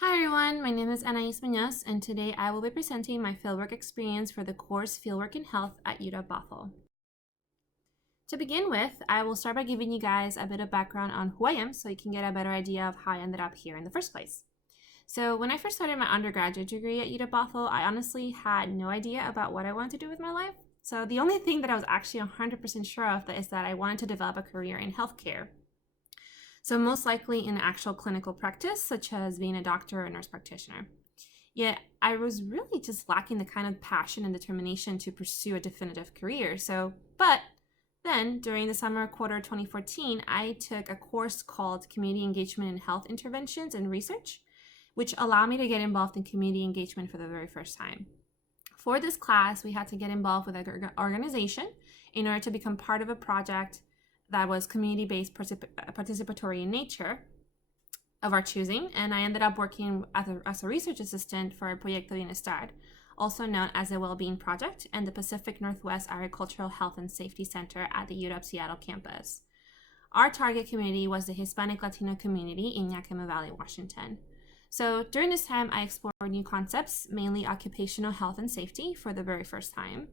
Hi everyone, my name is Anais Munoz, and today I will be presenting my fieldwork experience for the course Fieldwork in Health at UW-Bothell. To begin with, I will start by giving you guys a bit of background on who I am so you can get a better idea of how I ended up here in the first place. So when I first started my undergraduate degree at UW-Bothell, I honestly had no idea about what I wanted to do with my life. So the only thing that I was actually 100% sure of is that I wanted to develop a career in healthcare. So most likely in actual clinical practice, such as being a doctor or nurse practitioner. Yet I was really just lacking the kind of passion and determination to pursue a definitive career. But then during the summer quarter 2014, I took a course called Community Engagement in Health Interventions and Research, which allowed me to get involved in community engagement for the very first time. For this class, we had to get involved with an organization in order to become part of a project that was community-based participatory in nature of our choosing, and I ended up working as a research assistant for Proyecto Bienestar, also known as the Wellbeing Project, and the Pacific Northwest Agricultural Health and Safety Center at the UW Seattle campus. Our target community was the Hispanic Latino community in Yakima Valley, Washington. So during this time, I explored new concepts, mainly occupational health and safety, for the very first time.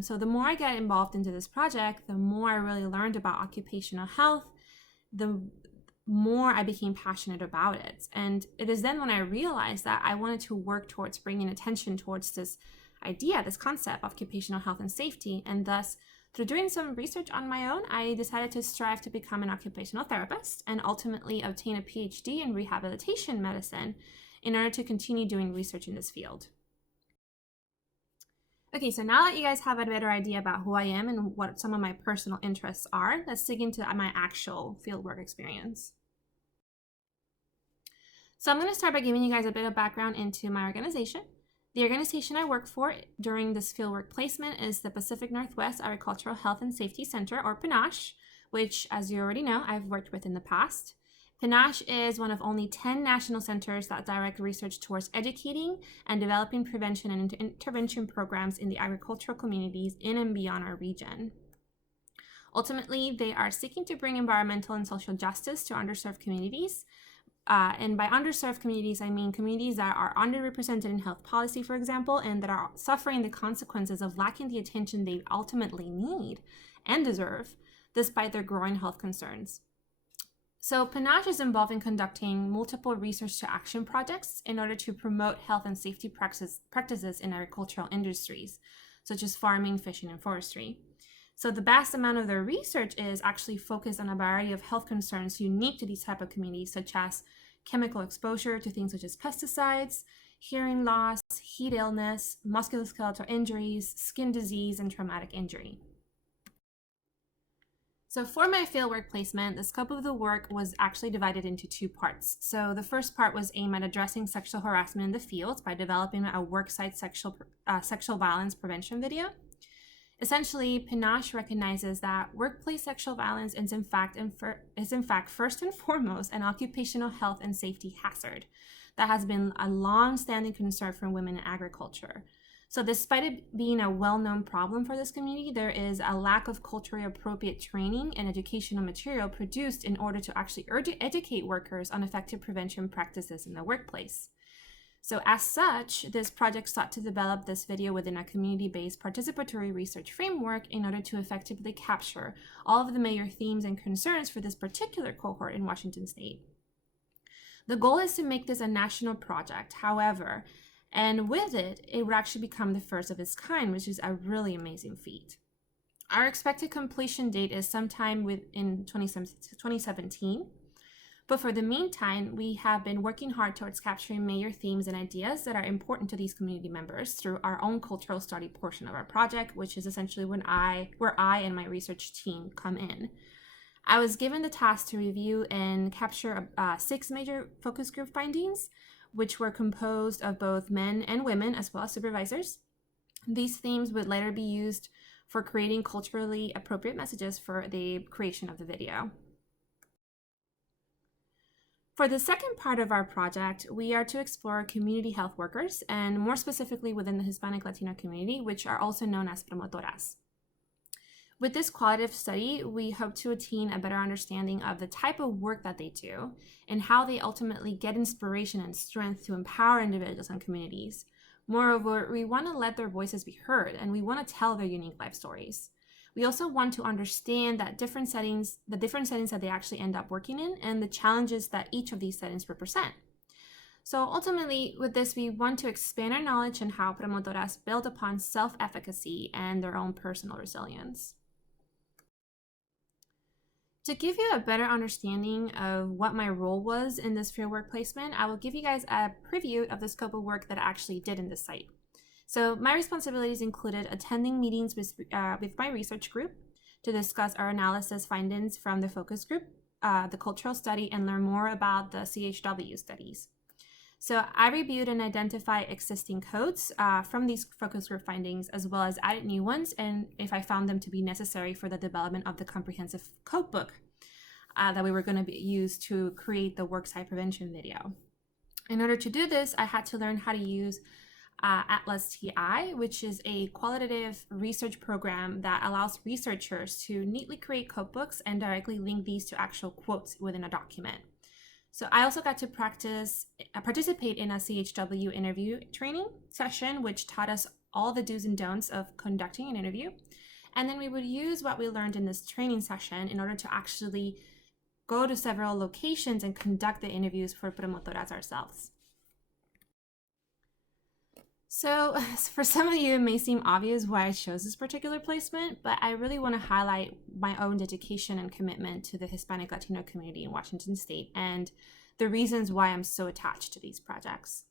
So the more I got involved into this project, the more I really learned about occupational health, the more I became passionate about it. And it is then when I realized that I wanted to work towards bringing attention towards this idea, this concept, occupational health and safety. And thus, through doing some research on my own, I decided to strive to become an occupational therapist and ultimately obtain a PhD in rehabilitation medicine in order to continue doing research in this field. Okay, so now that you guys have a better idea about who I am and what some of my personal interests are, let's dig into my actual fieldwork experience. So I'm going to start by giving you guys a bit of background into my organization. The organization I work for during this fieldwork placement is the Pacific Northwest Agricultural Health and Safety Center, or PNASH, which, as you already know, I've worked with in the past. PNASH is one of only 10 national centers that direct research towards educating and developing prevention and intervention programs in the agricultural communities in and beyond our region. Ultimately, they are seeking to bring environmental and social justice to underserved communities. And by underserved communities, I mean communities that are underrepresented in health policy, for example, and that are suffering the consequences of lacking the attention they ultimately need and deserve, despite their growing health concerns. So PNASH is involved in conducting multiple research to action projects in order to promote health and safety practices in agricultural industries, such as farming, fishing, and forestry. So the vast amount of their research is actually focused on a variety of health concerns unique to these type of communities, such as chemical exposure to things such as pesticides, hearing loss, heat illness, musculoskeletal injuries, skin disease, and traumatic injury. So for my fieldwork placement, the scope of the work was actually divided into two parts. So the first part was aimed at addressing sexual harassment in the field by developing a worksite sexual violence prevention video. Essentially, PNASH recognizes that workplace sexual violence is in fact first and foremost an occupational health and safety hazard that has been a long-standing concern for women in agriculture. So despite it being a well-known problem for this community, there is a lack of culturally appropriate training and educational material produced in order to actually educate workers on effective prevention practices in the workplace. So as such, this project sought to develop this video within a community-based participatory research framework in order to effectively capture all of the major themes and concerns for this particular cohort in Washington State. The goal is to make this a national project, however, and with it, it would actually become the first of its kind, which is a really amazing feat. Our expected completion date is sometime in 2017. But for the meantime, we have been working hard towards capturing major themes and ideas that are important to these community members through our own cultural study portion of our project, which is essentially where I and my research team come in. I was given the task to review and capture 6 major focus group findings, which were composed of both men and women as well as supervisors. These themes would later be used for creating culturally appropriate messages for the creation of the video. For the second part of our project, we are to explore community health workers, and more specifically within the Hispanic Latino community, which are also known as promotoras. With this qualitative study, we hope to attain a better understanding of the type of work that they do and how they ultimately get inspiration and strength to empower individuals and communities. Moreover, we want to let their voices be heard, and we want to tell their unique life stories. We also want to understand that the different settings that they actually end up working in, and the challenges that each of these settings represent. So ultimately, with this, we want to expand our knowledge on how promotoras build upon self-efficacy and their own personal resilience. To give you a better understanding of what my role was in this fieldwork placement, I will give you guys a preview of the scope of work that I actually did in this site. So my responsibilities included attending meetings with my research group to discuss our analysis findings from the focus group, the cultural study, and learn more about the CHW studies. So I reviewed and identified existing codes from these focus group findings, as well as added new ones, and if I found them to be necessary for the development of the comprehensive code book that we were going to use to create the worksite prevention video. In order to do this, I had to learn how to use Atlas TI, which is a qualitative research program that allows researchers to neatly create codebooks and directly link these to actual quotes within a document. So I also got to participate in a CHW interview training session, which taught us all the do's and don'ts of conducting an interview. And then we would use what we learned in this training session in order to actually go to several locations and conduct the interviews for promotoras ourselves. So for some of you, it may seem obvious why I chose this particular placement, but I really want to highlight my own dedication and commitment to the Hispanic Latino community in Washington State and the reasons why I'm so attached to these projects.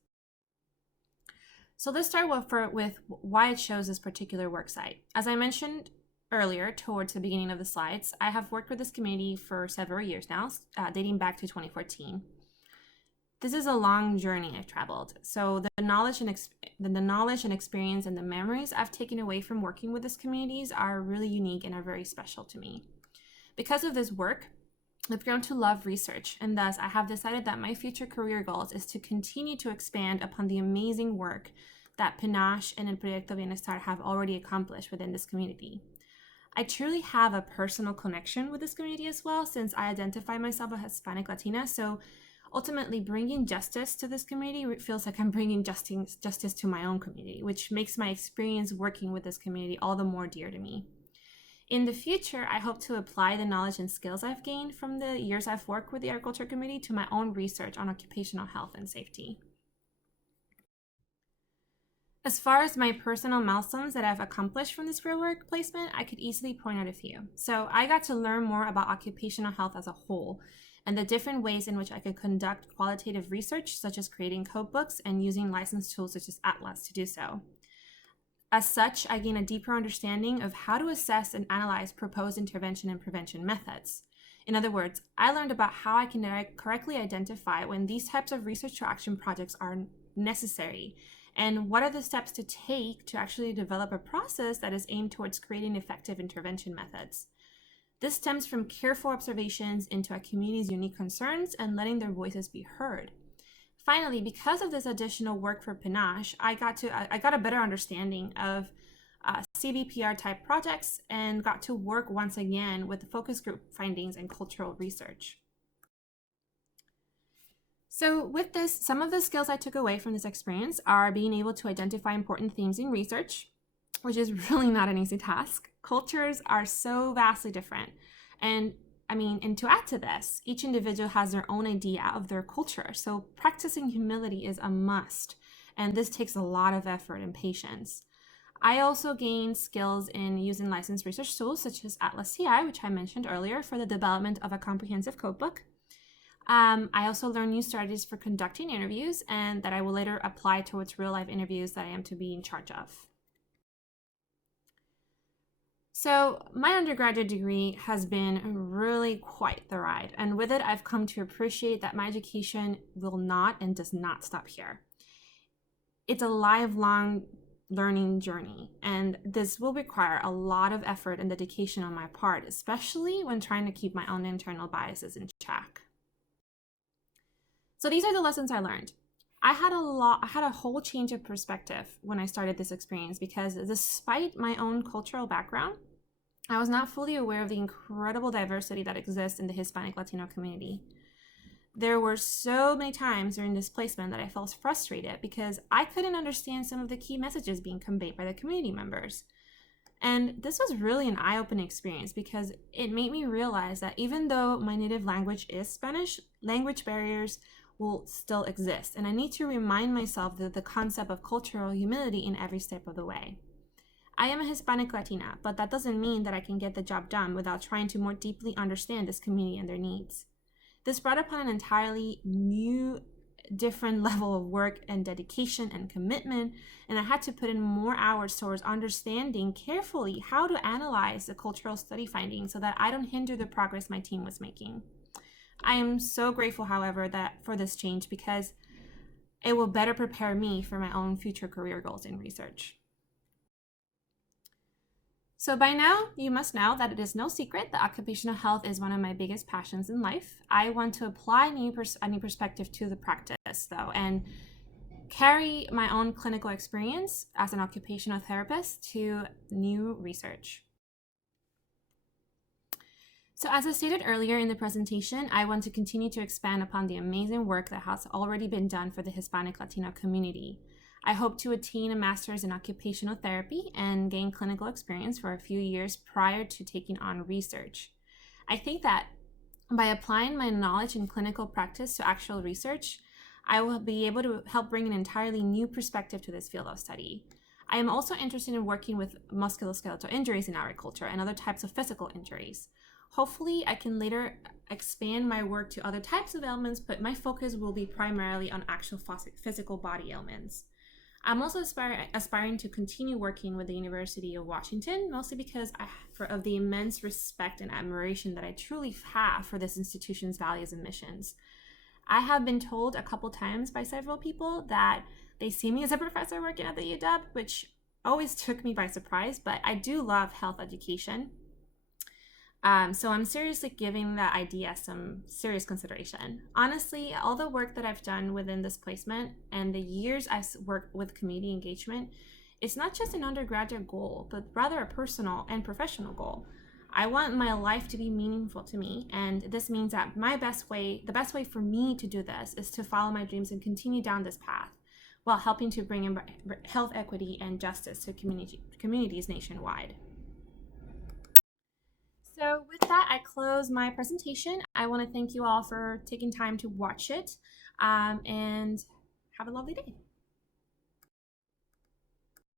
So let's start with why I chose this particular work site. As I mentioned earlier, towards the beginning of the slides, I have worked with this community for several years now, dating back to 2014. This is a long journey I've traveled. So the knowledge and experience and the memories I've taken away from working with these communities are really unique and are very special to me. Because of this work, I've grown to love research, and thus I have decided that my future career goals is to continue to expand upon the amazing work that Panache and El Proyecto Bienestar have already accomplished within this community. I truly have a personal connection with this community as well, since I identify myself as Hispanic Latina, so ultimately, bringing justice to this community feels like I'm bringing justice to my own community, which makes my experience working with this community all the more dear to me. In the future, I hope to apply the knowledge and skills I've gained from the years I've worked with the agriculture community to my own research on occupational health and safety. As far as my personal milestones that I've accomplished from this fieldwork placement, I could easily point out a few. So I got to learn more about occupational health as a whole, and the different ways in which I could conduct qualitative research, such as creating codebooks and using licensed tools such as Atlas to do so. As such, I gained a deeper understanding of how to assess and analyze proposed intervention and prevention methods. In other words, I learned about how I can correctly identify when these types of research to action projects are necessary, and what are the steps to take to actually develop a process that is aimed towards creating effective intervention methods. This stems from careful observations into a community's unique concerns and letting their voices be heard. Finally, because of this additional work for Panache, I got a better understanding of CVPR type projects and got to work once again with the focus group findings and cultural research. So with this, some of the skills I took away from this experience are being able to identify important themes in research, which is really not an easy task. Cultures are so vastly different. And to add to this, each individual has their own idea of their culture. So practicing humility is a must. And this takes a lot of effort and patience. I also gained skills in using licensed research tools such as Atlas TI, which I mentioned earlier, for the development of a comprehensive codebook. I also learned new strategies for conducting interviews and that I will later apply towards real-life interviews that I am to be in charge of. So my undergraduate degree has been really quite the ride, and with it I've come to appreciate that my education will not and does not stop here. It's a lifelong learning journey, and this will require a lot of effort and dedication on my part, especially when trying to keep my own internal biases in check. So these are the lessons I learned. I had a whole change of perspective when I started this experience, because despite my own cultural background, I was not fully aware of the incredible diversity that exists in the Hispanic Latino community. There were so many times during this placement that I felt frustrated because I couldn't understand some of the key messages being conveyed by the community members. And this was really an eye-opening experience because it made me realize that even though my native language is Spanish, language barriers will still exist. And I need to remind myself that the concept of cultural humility in every step of the way. I am a Hispanic Latina, but that doesn't mean that I can get the job done without trying to more deeply understand this community and their needs. This brought upon an entirely new, different level of work and dedication and commitment, and I had to put in more hours towards understanding carefully how to analyze the cultural study findings so that I don't hinder the progress my team was making. I am so grateful, however, that for this change because it will better prepare me for my own future career goals in research. So by now, you must know that it is no secret that occupational health is one of my biggest passions in life. I want to apply a new perspective to the practice, though, and carry my own clinical experience as an occupational therapist to new research. So as I stated earlier in the presentation, I want to continue to expand upon the amazing work that has already been done for the Hispanic Latino community. I hope to attain a master's in occupational therapy and gain clinical experience for a few years prior to taking on research. I think that by applying my knowledge in clinical practice to actual research, I will be able to help bring an entirely new perspective to this field of study. I am also interested in working with musculoskeletal injuries in agriculture and other types of physical injuries. Hopefully, I can later expand my work to other types of ailments, but my focus will be primarily on actual physical body ailments. I'm also aspiring to continue working with the University of Washington, mostly because of the immense respect and admiration that I truly have for this institution's values and missions. I have been told a couple times by several people that they see me as a professor working at the UW, which always took me by surprise, but I do love health education. So I'm seriously giving that idea some serious consideration. Honestly, all the work that I've done within this placement and the years I've worked with community engagement, it's not just an undergraduate goal, but rather a personal and professional goal. I want my life to be meaningful to me, and this means that the best way for me to do this is to follow my dreams and continue down this path while helping to bring in health equity and justice to communities nationwide. So with that, I close my presentation. I want to thank you all for taking time to watch it, and have a lovely day.